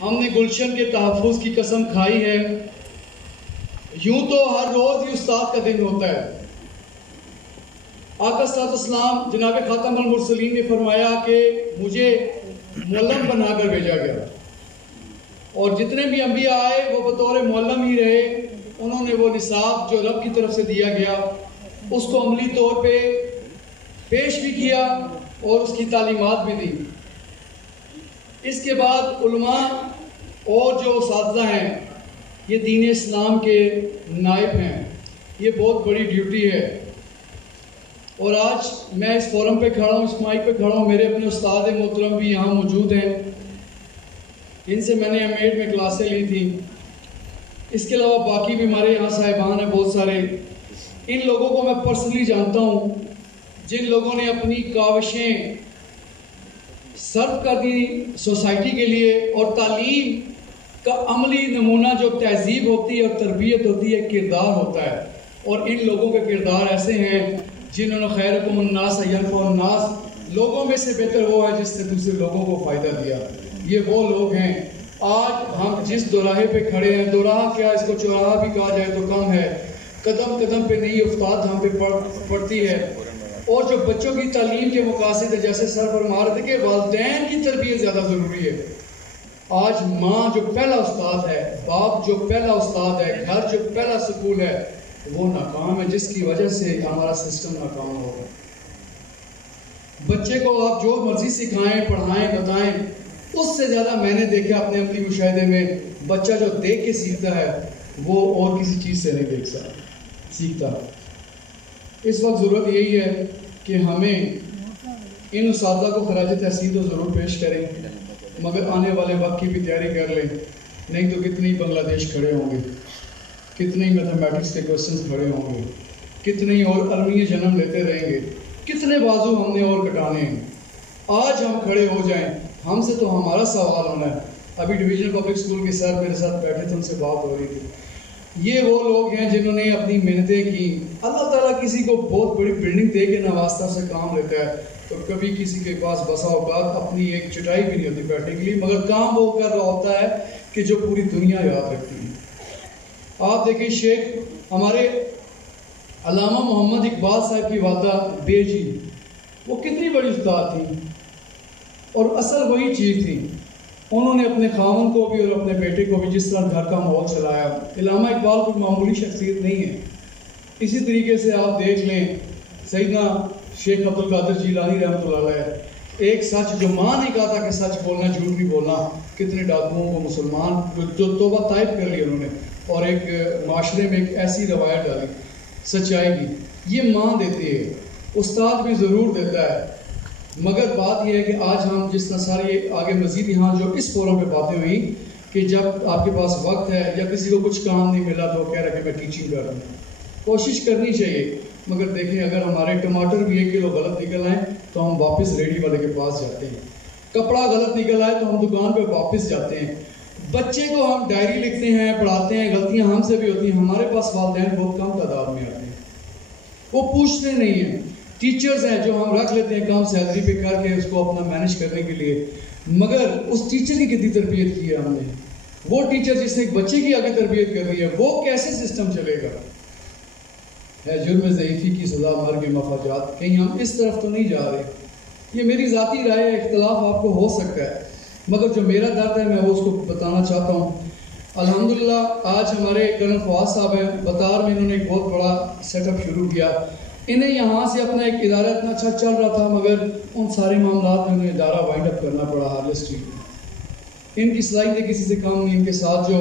ہم نے گلشن کے تحفظ کی قسم کھائی ہے. یوں تو ہر روز ہی استاد کا دن ہوتا ہے. آقا صلی اللہ علیہ وسلم جناب خاتم المرسلین نے فرمایا کہ مجھے معلم بنا کر بھیجا گیا، اور جتنے بھی انبیاء آئے وہ بطور معلم ہی رہے. انہوں نے وہ نصاب جو رب کی طرف سے دیا گیا اس کو عملی طور پہ پیش بھی کیا اور اس کی تعلیمات بھی دی. اس کے بعد علماء اور جو اساتذہ ہیں یہ دین اسلام کے نائب ہیں. یہ بہت بڑی ڈیوٹی ہے. اور آج میں اس فورم پہ کھڑا ہوں، اس مائک پہ کھڑا ہوں. میرے اپنے استاد محترم بھی یہاں موجود ہیں. ان سے میں نے M.Ed میں کلاسیں لی تھی. اس کے علاوہ باقی بھی ہمارے یہاں صاحبان ہیں بہت سارے. ان لوگوں کو میں پرسنلی جانتا ہوں جن لوگوں نے اپنی کاوشیں صرف کر دی سوسائٹی کے لیے، اور تعلیم کا عملی نمونہ جو تہذیب ہوتی ہے اور تربیت ہوتی ہے کردار ہوتا ہے. اور ان لوگوں کے کردار ایسے ہیں جنہوں نے خیرکم الناس ینفع الناس، لوگوں میں سے بہتر وہ ہے جس نے دوسرے لوگوں کو فائدہ دیا. یہ وہ لوگ ہیں. آج ہم جس دوراہے پہ کھڑے ہیں، دوراہا کیا اس کو چوراہا بھی کہا جائے تو کم ہے، قدم قدم پہ نئی افتاد ہم پہ پڑتی ہے. اور جو بچوں کی تعلیم کے مقاصد ہے، جیسے سر فرما رہے تھے کہ والدین کی تربیت زیادہ ضروری ہے. آج ماں جو پہلا استاد ہے، باپ جو پہلا استاد ہے، گھر جو پہلا سکول ہے، وہ ناکام ہے، جس کی وجہ سے ہمارا سسٹم ناکام ہوگا. بچے کو آپ جو مرضی سکھائیں، پڑھائیں، بتائیں، اس سے زیادہ میں نے دیکھا اپنے عملی مشاہدے میں بچہ جو دیکھ کے سیکھتا ہے وہ اور کسی چیز سے نہیں دیکھ سیکھتا. اس وقت ضرورت یہی ہے کہ ہمیں ان اساتذہ کو خراج تحسین تو ضرور پیش کریں، مگر آنے والے وقت کی بھی تیاری کر لیں. نہیں تو کتنی بنگلہ دیش کھڑے ہوں گے، کتنے میتھمیٹکس کے کوشچنز کھڑے ہوں گے، کتنے اور عالمی جنم لیتے رہیں گے، کتنے بازو ہم نے اور کٹانے ہیں. آج ہم کھڑے ہو جائیں، ہم سے تو ہمارا سوال ہونا ہے. ابھی ڈویژن پبلک اسکول کے سر میرے ساتھ بیٹھے تھے، ان سے بات ہو رہی تھی. یہ وہ لوگ ہیں جنہوں نے اپنی محنتیں کی. اللہ تعالیٰ کسی کو بہت بڑی بلڈنگ دے کے نوازتا سے کام لیتا ہے، تو کبھی کسی کے پاس بسا اوقات اپنی ایک چٹائی بھی نہیں ہوتی بیٹھنے کے لیے، مگر کام وہ کر رہا ہوتا ہے کہ جو پوری دنیا یاد رکھتی ہے. آپ دیکھیں شیخ ہمارے علامہ محمد اقبال صاحب کی والدہ بے جی، وہ کتنی بڑی استاد تھی اور اصل وہی چیز تھی. انہوں نے اپنے خاوند کو بھی اور اپنے بیٹے کو بھی جس طرح گھر کا ماحول چلایا. علامہ اقبال کوئی معمولی شخصیت نہیں ہے. اسی طریقے سے آپ دیکھ لیں سیدنا شیخ عبد القادر جیلانی رحمۃ اللہ علیہ، ایک سچ جو ماں نے کہا تھا کہ سچ بولنا جھوٹ نہیں بولنا، کتنے ڈاکوؤں کو مسلمان جو توبہ طائب کر لی انہوں نے، اور ایک معاشرے میں ایک ایسی روایت ڈالی سچائی کی. یہ ماں دیتی ہے، استاد بھی ضرور دیتا ہے. مگر بات یہ ہے کہ آج ہم جس طرح ساری آگے مزید یہاں جو اس فورم پہ باتیں ہوئی کہ جب آپ کے پاس وقت ہے یا کسی کو کچھ کام نہیں ملا تو کہہ رہا کہ میں ٹیچنگ کر رہا ہوں. کوشش کرنی چاہیے، مگر دیکھیں اگر ہمارے ٹماٹر بھی 1 کلو غلط نکل آئیں تو ہم واپس ریڈی والے کے پاس جاتے ہیں. کپڑا غلط نکل آئے تو ہم دکان پہ واپس جاتے ہیں. بچے کو ہم ڈائری لکھتے ہیں، پڑھاتے ہیں، غلطیاں ہم سے بھی ہوتی ہیں. ہمارے پاس والدین بہت کم تعداد میں آتے ہیں، وہ پوچھتے نہیں ہیں. ٹیچرز ہیں جو ہم رکھ لیتے ہیں کام سیلری پہ کر کے اس کو اپنا مینج کرنے کے لیے، مگر اس ٹیچر کی کتنی تربیت کی ہے ہم نے؟ وہ ٹیچر جس نے ایک بچے کی آگے تربیت کر رہی ہے، وہ کیسے سسٹم چلے گا؟ ہے جرم ضعیفی کی سزا مرگ مفاجات. کہیں ہم اس طرف تو نہیں جا رہے. یہ میری ذاتی رائے ہے، اختلاف آپ کو ہو سکتا ہے، مگر جو میرا درد ہے میں وہ اس کو بتانا چاہتا ہوں. الحمدللہ آج ہمارے کرنل فواز صاحب ہیں بطار میں، انہوں نے ایک بہت بڑا سیٹ اپ شروع کیا. انہیں یہاں سے اپنا ایک ادارہ اتنا اچھا چل رہا تھا، مگر ان سارے معاملات میں انہیں ادارہ وائنڈ اپ کرنا پڑا ہارلے اسٹریٹ میں. ان کی صلاحیتیں کسی سے کم نہیں. ان کے ساتھ جو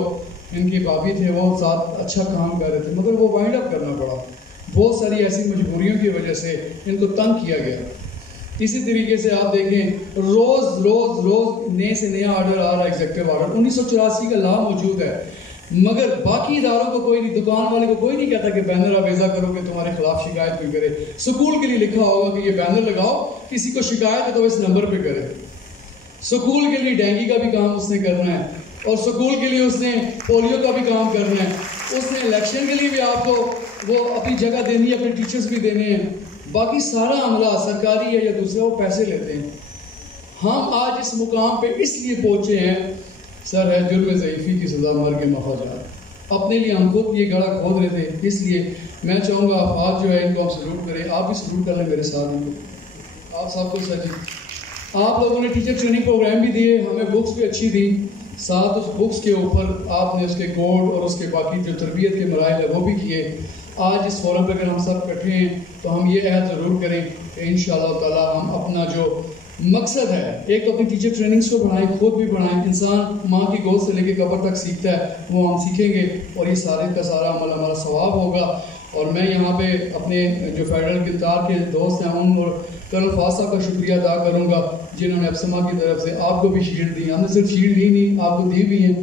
ان کے بابی تھے وہ ساتھ اچھا کام کر رہے تھے، مگر وہ وائنڈ اپ کرنا پڑا. بہت ساری ایسی مجبوریوں کی وجہ سے ان کو تنگ کیا گیا. اسی طریقے سے آپ دیکھیں روز روز روز نئے سے نیا آرڈر آ رہا ہے. ایگزیکٹو آرڈر 1984 کا لا موجود ہے، مگر باقی اداروں کو کوئی نہیں، دکان والے کو کوئی نہیں کہتا کہ بینر آویزہ کرو کہ تمہارے خلاف شکایت کوئی کرے. سکول کے لیے لکھا ہوگا کہ یہ بینر لگاؤ، کسی کو شکایت ہے تو اس نمبر پہ کرے. سکول کے لیے ڈینگی کا بھی کام اس نے کرنا ہے، اور سکول کے لیے اس نے پولیو کا بھی کام کرنا ہے. اس نے الیکشن کے لیے بھی آپ کو وہ اپنی جگہ دینی ہے، اپنے ٹیچرز بھی دینے ہیں. باقی سارا عملہ سرکاری ہے یا دوسرے وہ پیسے لیتے ہیں. ہم آج اس مقام پہ اس لیے پہنچے ہیں سر ہے جرم ضعیفی کی سزا مرگ مفاجات. اپنے لیے ہم خود یہ گڑھا کھود رہے تھے. اس لیے میں چاہوں گا آپ جو ہے ان کو آپ سلوٹ کریں. آپ بھی سلوٹ کر لیں میرے ساتھ ان کو. آپ سب کو سر جی آپ لوگوں نے ٹیچر ٹریننگ پروگرام بھی دیے, ہمیں بکس بھی اچھی دی, ساتھ اس بکس کے اوپر آپ نے اس کے کوڈ اور اس کے باقی جو تربیت کے مراحل ہے وہ بھی کیے. آج اس فورم پہ اگر ہم سب اکٹھے ہیں تو ہم یہ عہد ضرور کریں کہ انشاءاللہ تعالی ہم اپنا جو مقصد ہے, ایک تو اپنی ٹیچر ٹریننگز کو بڑھائیں, خود بھی بڑھائیں. انسان ماں کی گود سے لے کے قبر تک سیکھتا ہے, وہ ہم سیکھیں گے اور یہ سارے کا سارا عمل ہمارا ثواب ہوگا. اور میں یہاں پہ اپنے جو فیڈرل کردار کے دوست ہیں ان اور کرنل فاضل صاحب کا شکریہ ادا کروں گا جنہوں نے افسما کی طرف سے آپ کو بھی شیلڈ دی. ہم نے صرف شیلڈ ہی نہیں آپ کو دی بھی ہیں,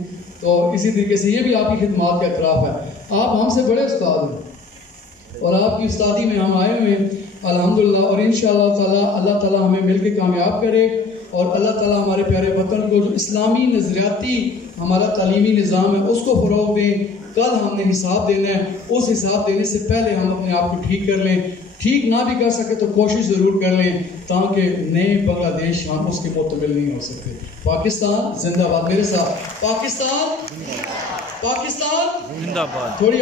تو اسی طریقے سے یہ بھی آپ کی خدمات کا اعتراف ہے. آپ ہم سے بڑے استاد ہیں اور آپ کی استادی میں ہم آئے ہوئے ہیں الحمدللہ. اور انشاءاللہ تعالی اللہ تعالی ہمیں مل کے کامیاب کرے اور اللہ تعالی ہمارے پیارے وطن کو جو اسلامی نظریاتی ہمارا تعلیمی نظام ہے اس کو فروغ دیں. کل ہم نے حساب دینا ہے, اس حساب دینے سے پہلے ہم اپنے آپ کو ٹھیک کر لیں. ٹھیک نہ بھی کر سکے تو کوشش ضرور کر لیں تاکہ نئے بنگلہ دیش ہم اس کے متمل نہیں ہو سکتے. پاکستان زندہ باد. میرے ساتھ پاکستان زندہ باد. تھوڑی